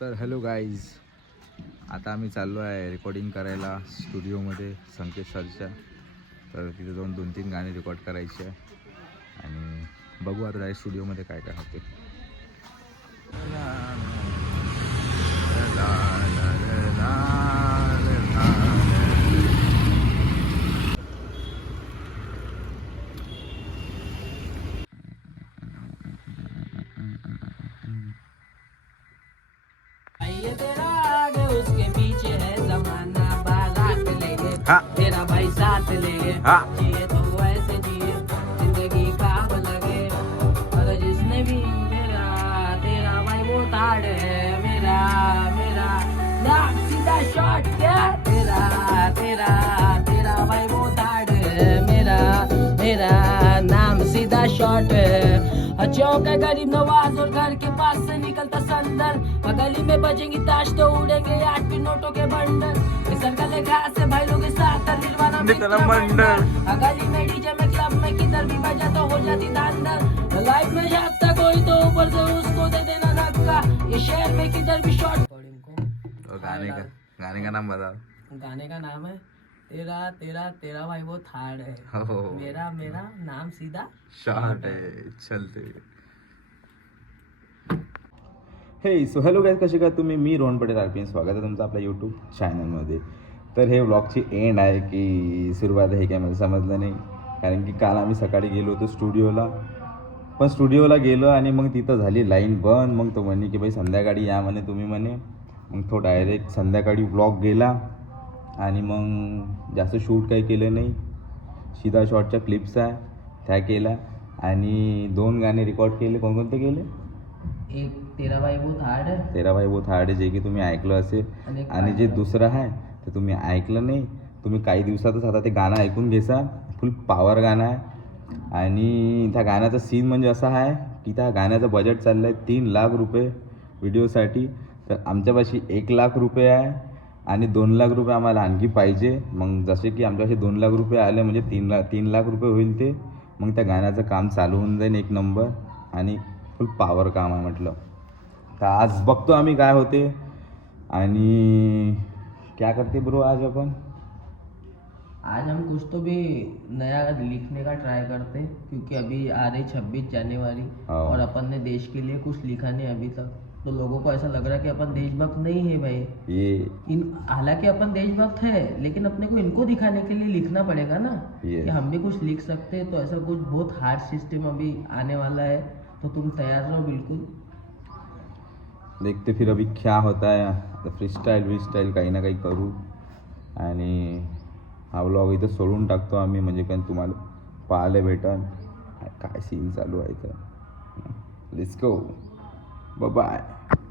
तर hello guys, आता आम्ही चाललो आहे रेकॉर्डिंग करायला स्टुडिओमध्ये संकेत सरच्या. तर तिथे जाऊन 2-3 गाणे रेकॉर्ड करायचे आहे आणि बघू आता डायरेक्ट स्टुडिओमध्ये काय काय होते. उसके पीछे है जमाना, बारात लेंगे तेरा भाई साथ लेंगे, जिए तो ऐसे जिए जिंदगी काम लगे। और जिसने भी तेरा भाई वो ताड़ है मेरा मेरा नाम सीधा शॉट क्या तेरा तेरा तेरा भाई वो ताड़ है मेरा मेरा नाम सीधा शॉट है। अच्छों का गरीब नवाज और घर के पास से निकलता संदर, गली में बजेंगी ताश तो उड़ेंगे 8 नोटों के बंडल। सर्कल घास से भाई लोग के साथ निर्वाणा मंडल, गली में डीजे में क्लब में किधर भी बजा तो हो जाती धांधल। लाइफ में जाता कोई तो ऊपर से उसको दे देना धक्का, ये शहर में किधर भी शॉट। गाने का नाम बता। गाने का नाम है तेरा तेरा तेरा भाई वो थाड़ है, मेरा मेरा नाम सीधा शॉट है। चलते हे सो हॅलो गाईज, कसे काय तुम्ही? मी रोहन पटेल आरपीएन, स्वागत आहे तुमचं आपल्या यूट्यूब चॅनलमध्ये. तर हे व्लॉगची एंड आहे की सुरुवात आहे काय मला समजलं नाही, कारण की काल आम्ही सकाळी गेलो होतो स्टुडिओला. पण स्टुडिओला गेलो आणि मग तिथं झाली लाईन बंद. मग तो म्हणे की भाई संध्याकाळी या म्हणे तुम्ही म्हणे. मग तो डायरेक्ट संध्याकाळी व्लॉग गेला आणि मग जास्त शूट काही केलं नाही. सीधा शॉटच्या क्लिप्स आहे त्या केल्या आणि 2 गाणे रेकॉर्ड केले. कोणकोणते केले? एक तेरा भाई वो थाड़ है, तेरा भाई वो थाड़ है, जे की तुम्ही ऐकलं असेल. आणि जे दुसरं आहे ते तुम्ही ऐकलं नाही. तुम्ही काही दिवसातच आता ते गाणं ऐकून घेसा. फुल पॉवर गाणं आहे आणि त्या गाण्याचा सीन म्हणजे असा आहे की त्या गाण्याचं बजेट चाललं आहे 3 लाख रुपये व्हिडिओसाठी. तर आमच्यापाशी 1 लाख रुपये आहे आणि 2 लाख रुपये आम्हाला आणखी पाहिजे. मग जसे की आमच्यापाशी 2 लाख रुपये आले म्हणजे 3 लाख रुपये होईल ते. मग त्या गाण्याचं काम चालू होऊन जाईल 1 नंबर आणि फुल पॉवर काम आहे म्हटलं. तर आज बघतो आम्ही काय होते आणि क्या करते ब्रो आज अपन. आज हम कुछ तो भी नया लिखने का ट्राई करते हैं, क्योंकि अभी आ रही 26 जनवरी और अपन ने देश के लिए कुछ लिखा नहीं अभी तक. तो लोगों को ऐसा लग रहा है कि अपन देशभक्त नहीं है भाई. ये हालांकि अपन देशभक्त है, लेकिन अपने को इनको दिखाने के लिए लिखना पड़ेगा ना कि हम भी कुछ लिख सकते हैं. तो ऐसा कुछ बहुत हार्ड सिस्टम अभी आने वाला है, तो तुम तैयार रहो बिल्कुल. देखते फिर अभी क्या होता है. आता फ्रीस्टाईल काही ना काही करू आणि हा व्लॉग इथं सोडून टाकतो आम्ही, म्हणजे काय तुम्हाला पाहायला भेटन काय सीन चालू आहे. तर लेट्स गो, बाय बाय.